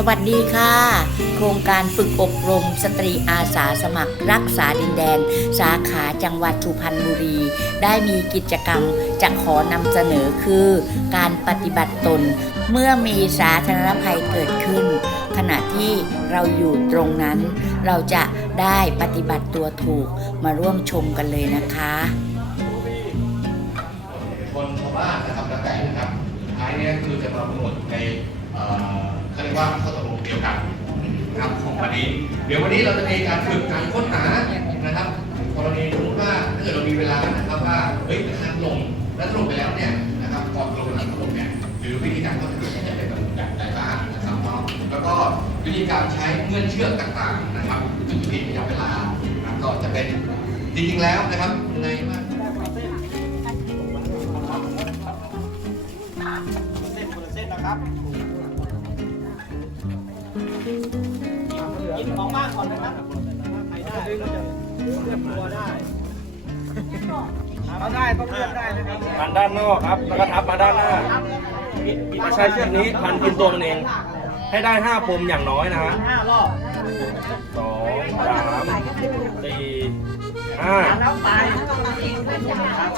สวัสดีค่ะ โครงการฝึกอบรมสตรีอาสาสมัครรักษาดินแดน สาขาจังหวัดสุพรรณบุรี ได้มีกิจกรรมจะขอนำเสนอคือ การปฏิบัติตน เมื่อมีสาธารณภัยเกิดขึ้น ขณะที่เราอยู่ตรงนั้น เราจะได้ปฏิบัติตัวถูกมาร่วมชมกันเลยนะคะคนชาวบ้านนะครับแล้วแต่นะครับท้ายนี่ยคือจะมาหนดใน ว่าข้อตกลงเดียวกันนะครับของวันนี้ เดี๋ยววันนี้เราจะมีการฝึกการค้นหานะครับกรณีสมมติว่าถ้าเกิดเรามีเวลานะครับว่าเฮ้ยทางลงแล้วลงไปแล้วเนี่ยนะครับก่อนลงหลังลงเนี่ยหรือวิธีการค้นหาจะเป็นแบบไหนบ้างนะครับเนาะแล้วก็วิธีการใช้เงื่อนเชือกต่างๆนะครับจุดที่ระยะเวลานะก็จะเป็นจริงๆแล้วนะครับในมานะครับ ของมากก่อนนะครับใครได้ก็จะเลือกตัวได้เอาได้ต้องเลือกได้นะครับพันด้านนอกครับ แล้วก็ทับมาด้านหน้าจะใช้เชือกนี้พันกินตัวมันเอง ให้ได้ห้าปมอย่างน้อยนะฮะห้ารอบสองสามสี่ห้า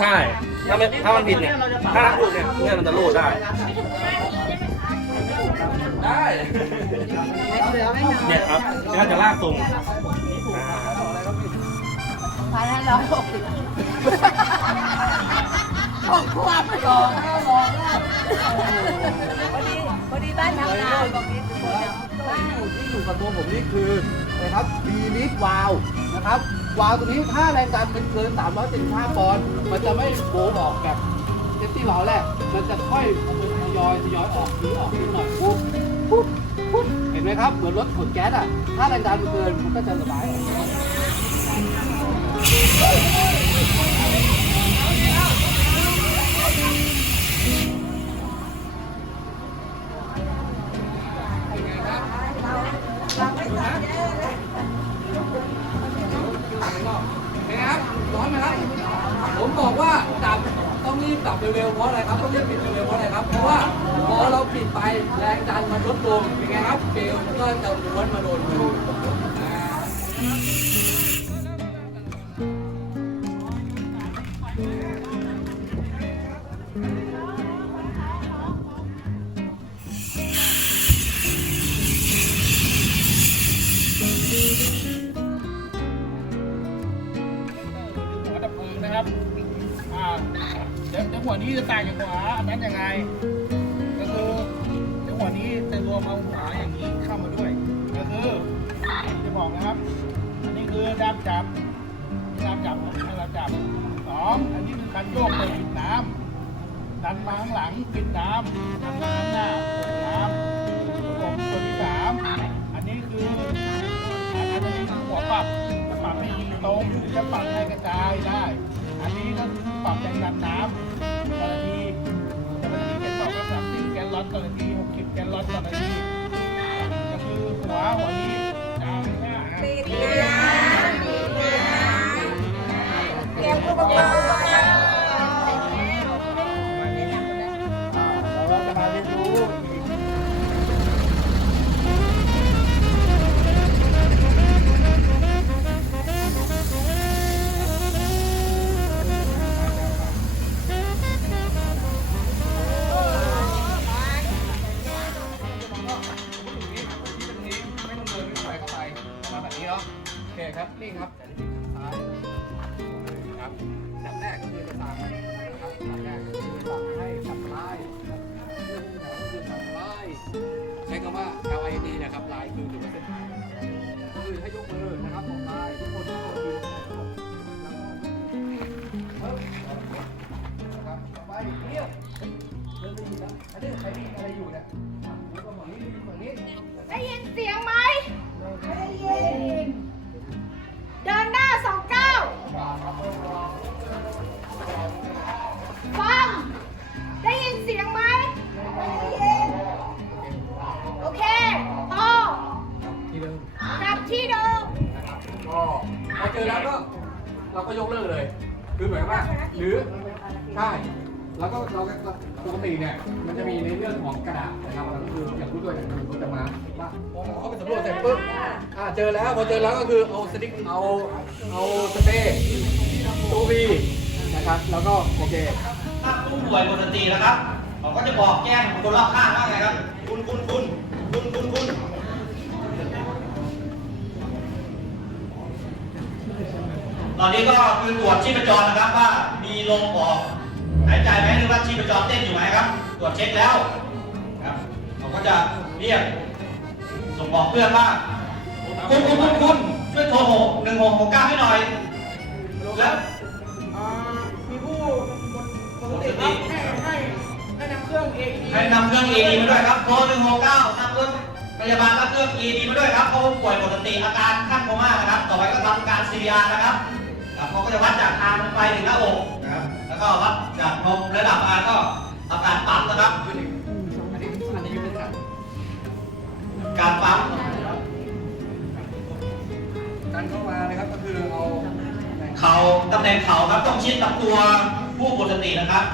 ใช่ ถ้าไม่ถ้ามันผิดเนี่ย ถ้าทักถูกเนี่ยเงื่อนมันจะรูดได้ ได้ เนี่ยครับก็จะลากตรงพันห้าร้อยหกสิบหกขวบสองห้าร้อยพอดีพอดีบ้านทำงานบอกนี้บ้านที่อยู่กับตัวผมนี่คือนะครับบีลิฟวาลนะครับวาลตัวนี้ถ้าแรงดันมันเกิน375ปอนด์มันจะไม่โบนออกแบบเซฟตี้วาลแรกมันจะค่อยทยอยทยอยออกทีออกทีหน่อยปุ๊บปุ๊บปุ๊บ ห็นไหมครับเหมือนรถขนแก๊สอะ ถ้าแรงดันมันเกินมันก็จะระบายออกนะครับร้อนไหมครับผมบอกว่า ดับต้องรีบดับเร็วๆเพราะอะไรครับต้องรีบปิดเร็วๆเพราะอะไรครับ เพราะว่าพอเราปิดไปแรงดันมันลดลงเป็นไงครับเบลก็จะม้วนมาโดนมือ หัวนี้จะต่างจากหัวอันนั้นยังไงก็คือเดี๋ยวหัวนี้จะรวมเอาหัวอย่างนี้เข้ามาด้วย ก็คือจะบอกนะครับ อันนี้คือด้ามจับด้ามจับให้เราจับสองอันนี้คือการโยกไปปิดน้ำดันมาข้างหลังปิดน้ำดันมาข้างหน้าปิดน้ำตัวตัวที่สามอันนี้คืออันนี้คือหัวปรับจะปรับให้ตรงหรือจะปรับให้กระจายได้ อันนี้ก็คือปรับแรงดันน้ำ กรณีกรณีเป็นต่อกับสามสิบแกนลอนต่อนาทีหกสิบแกนลอนต่อนาที คครับ นี่ครับแต่นี่เป็นซ้ายครับจับแรกก็คือจะสั่งนะครับจับแรกก็คือสั่งให้จับลายนะครับเรื่องแถวก็คือสั่งลายใช้คำว่า L I N D นะครับลายคือ ก็พอเจอแล้วก็เราก็ยกเลิกเลย คือหมายว่า หรือใช่แล้วก็เราก็ปกติเนี่ยมันจะมีในเรื่องของกระดาษนะครับก็คืออย่างผู้ด้วยเนี่ยมันจะมาว่าพอเขาไปสำรวจเสร็จปุ๊บอ่าเจอแล้วพอเจอแล้วก็คือเอาสติ๊กเอาเอาสเปรย์ตัววีนะครับ แล้วก็โอเคถ้าผู้ป่วยหมดสตินะครับเขาก็จะบอกแจ้งคนรอบข้างว่าไงครับ คุณคุณคุณคุณคุณคุณ ตอนนี้ก็คือตรวจชีพจรนะครับว่ามีลมออกหายใจไหมหรือว่าชีพจรเต้นอยู่ไหมครับ ตรวจเช็คแล้วครับเขาก็จะเรียกส่งบอกเพื่อนว่าคุณคุณคุณคุณช่วยโทรหกหนึ่งหกหกเก้าให้หน่อยแล้วอ่ามีผู้ปกติครับให้ให้ให้นำเครื่อง AED ให้นำเครื่อง ED มาด้วยครับโทร169นำรถพยาบาลและเครื่อง ED มาด้วยครับเพราะว่าป่วยหมดสติอาการขั้นโคม่านะครับ ต่อไปก็ทำการ CPR นะครับ ครับเขาก็จะวัดจากทางลงไปถึงหน้าอกนะครับ แล้วก็วัดจากนมระดับอาก็ทำการปั๊มนะครับ การปั๊มการเข้ามานะครับก็คือเอาเขาตำแหน่งเขาครับต้องชิดกับตัวผู้หมดสตินะครับ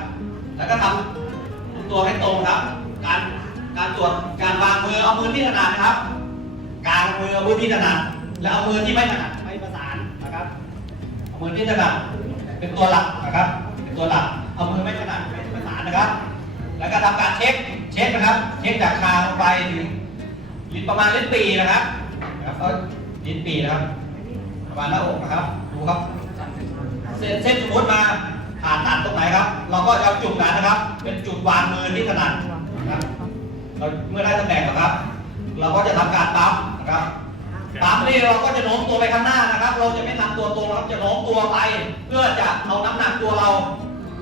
แล้วก็ทำตัวให้ตรงครับ การการตรวจการวางมือเอามือที่ถนัดนะครับ กางมือมือที่ถนัดแล้วเอามือที่ไม่ถนัดไม่ประสาน มือที่ถนัดเป็นตัวหลักนะครับ เป็นตัวหลัก เอามือไม่ถนัดไม่ประสานนะครับ แล้วก็ทำการเช็ค เช็คนะครับ เช็คจากคางลงไปถึงลิ้นประมาณลิ้นปีนะครับนะครับก็ลิ้นปีนะครับ ประมาณหน้าอกนะครับ ดูครับ เส้นเส้นสมมติมาผ่าตัดตรงไหนครับ เราก็จะเอาจุดนั้นนะครับ เป็นจุดวางมือที่ถนัดนะครับเราเมื่อได้ตำแหน่งนะครับ เราก็จะทำการปั๊มนะครับ ปั๊มนี่เราก็จะโน้มตัวไปข้างหน้านะครับ เราจะไม่ทำตัวตรงเราจะโน้มตัวไป เพื่อจะเอาน้ำหนักตัวเรา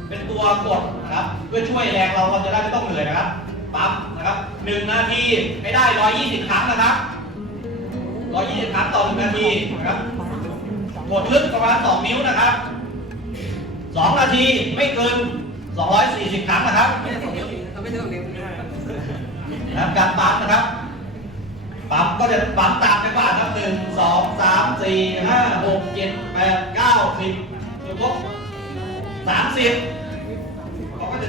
เป็นตัวกดนะครับ เพื่อช่วยแรงเราเราจะได้ไม่ต้องเหนื่อยนะครับปั๊มนะครับหนึ่งนาทีให้ได้ร้อยยี่สิบครั้งนะครับร้อยยี่สิบครั้งต่อหนึ่งนาทีนะครับกดลึกประมาณ2นิ้วนะครับ2นาทีไม่เกิน240ครั้งนะครับไม่ใช่สองนิ้วไม่ใช่สองนิ้วนะครับการปั๊มนะครับ ปั๊มก็จะปั๊มตามไปว่าครับหนึ่งสองสามสี่ห้าหกเจ็ดแปดเก้าสิบจนครบสามสิบเขาก็จะ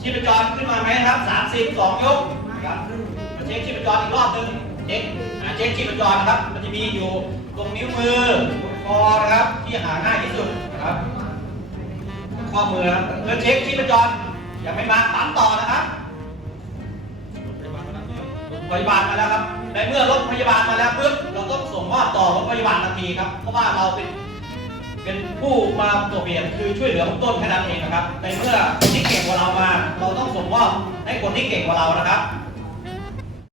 ชีพจรขึ้นมาไหมครับสามสิบสองยกครับมาเช็คชีพจรอีกรอบหนึ่งเช็คเช็คชีพจรนะครับ มันจะมีอยู่ตรงนิ้วมือตรงคอนะครับที่หาง่ายที่สุดนะครับข้อมือนะครับเพื่อเช็คชีพจรอย่าไม่มาปั๊มต่อนะครับ พยาบาลมาแล้วครับ ในเมื่อรถพยาบาลมาแล้วปุ๊บเราต้องส่งมอบต่อรถพยาบาลทันทีครับ เพราะว่าเราเป็นเป็นผู้มาตัวเปลี่ยนคือช่วยเหลือต้นแค่นั้นเองนะครับ ในเมื่อคนที่เก่งกว่าเรามา เราต้องส่งมอบให้คนที่เก่งกว่าเรานะครับ